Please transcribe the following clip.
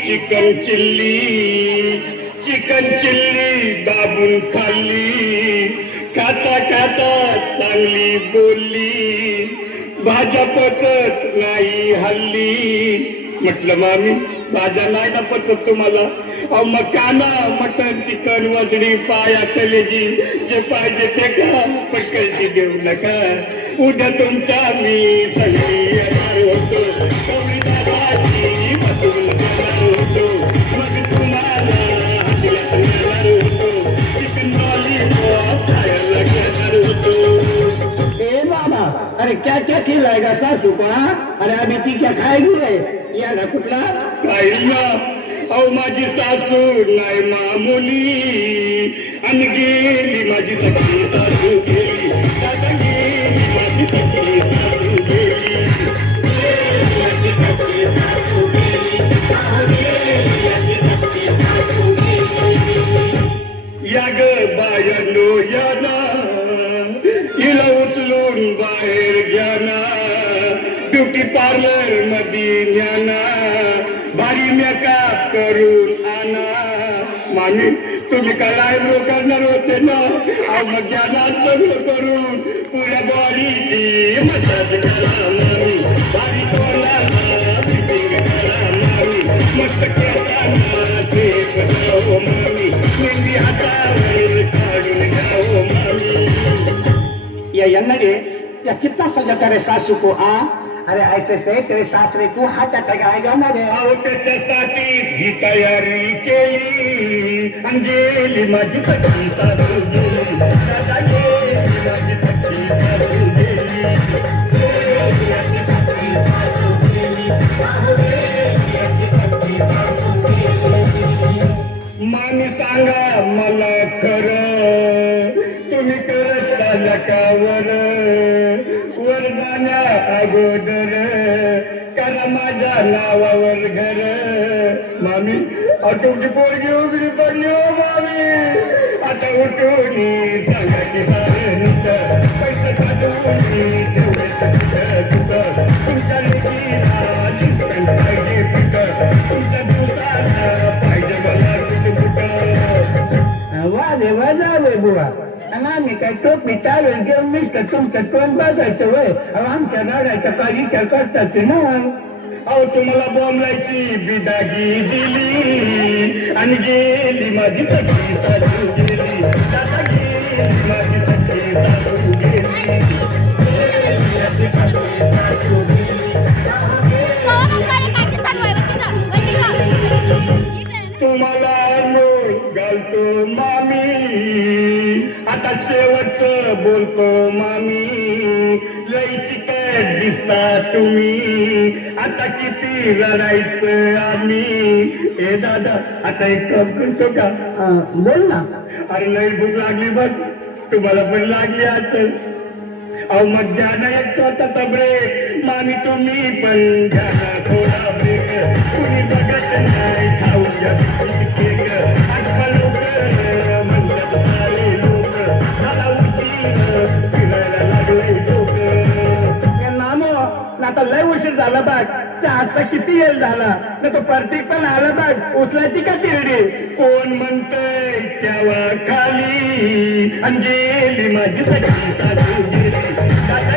Chicken chilli दाबून खाल्ली, खाता खाता चांगली बोलली, भाज्या पचत नाही हल्ली. म्हटलं मामी भाज्या नाही ना पचत तुम्हाला? अहो मग काना मटन चिकन वजडी पाया कलेजी जे पाहिजे ते का, पण कळशी देऊ नका. उद्या तुमच्या मी सगळी येणार होतो, भाजी बसून देणार होतो, मग तुम्हाला हॉटेलात नेणार होतो, चिकन लॉलीपॉप खायला घेणार होतो. ए बाबा, अरे क्या क्या खिलाएगा सासू को? अरे अभी ती क्या खाएगी रे? या ना कुठला काही ना. अहो माझी सासू नाही मामुली, आणि गेली माझी सगळी सासू गेली, आता गेली माझी सगळी सासू गेली, माझी सगळी सासू गेली, माझी सगळी सासू गेली. या ग बायानो या ना, हिला उचलून बाहेर घ्या ना, ब्युटी पार्लर मध्ये न्या ना, भारी मेकअप करून आणा. मामी तुम्ही काय आयब्रो करणार होते ना? अहो मग घ्या ना सगळं करून, पुऱ्या बॉडीची मसाज करा मामी, भारी तोंडाला फिटिंग करा मामी, मस्त केसांना शेप द्या हो मामी, मेहंदी हातावर काढून घ्या हो मामी. या यन्नडे, या कितना सजाता रे सासू को? अरे ऐसे से तेरे सासरे को हार्ट अटॅक आएगा ना रे. अहो त्याच्यासाठीच ही तयारी केली, आणि गेली माझी सगळी सासू गेली, आता गेली माझी सगळी सासू गेली, माझी सगळी सासू गेली, माझी सगळी सासू गेली. मामी सांगा मला खरं, तुम्ही करत चालला का वर जाण्या अगोदर करा माझ्या नावावर घर. मामी तुमची पोरगी उघडी पडली हो मामी, आता उठून सांगा की पैसे साठवून तुमच्या लेकीला चिकन पाहिजे पिकं, तुमच्या दिवसाला पाहिजे मला कुठं. वा रे वा रे बुवा, आम्ही काय टोपी टाळून घेऊन नुसतं तुमचं तोंड बघायचं वय. आमच्या गाड्याच्या काही त्या करतात ना. अहो तुम्हाला बोंबलायची बिदागी दिली, आणि गेली माझी सगळी सासू गेली, आता गेली माझी सगळी सासू गेली, माझी सगळी सासू गेली. तुम्हाला लोट घालतो मामी, आता शेवटचं बोलतो मामी, लई चिकट दिसता तुम्ही, आता किती रडायचं आम्ही. ए दादा आता एक काम करतो का? बोल ना. अरे लई भूक लागली बघ, तुम्हाला पण लागली असेल. अहो मग घ्या ना एक छोटासा ब्रेक, मामी तुम्ही पण घ्या ना थोडा ब्रेक, कुणी बघत नाही खाऊ घ्या केक, आजकाल लोक म्हणतात सारे लोक, मला उशीर फिरायला लागले लोक. नामो आता लय उशीर झाला बघ, आता किती वेळ झाला ना, तो प्रत्येक पण आला बघ, उचलायची का तिरडी? कोण म्हणतंय त्यावा खाली, आणि गेली माझी सगळी सासू गेली, आता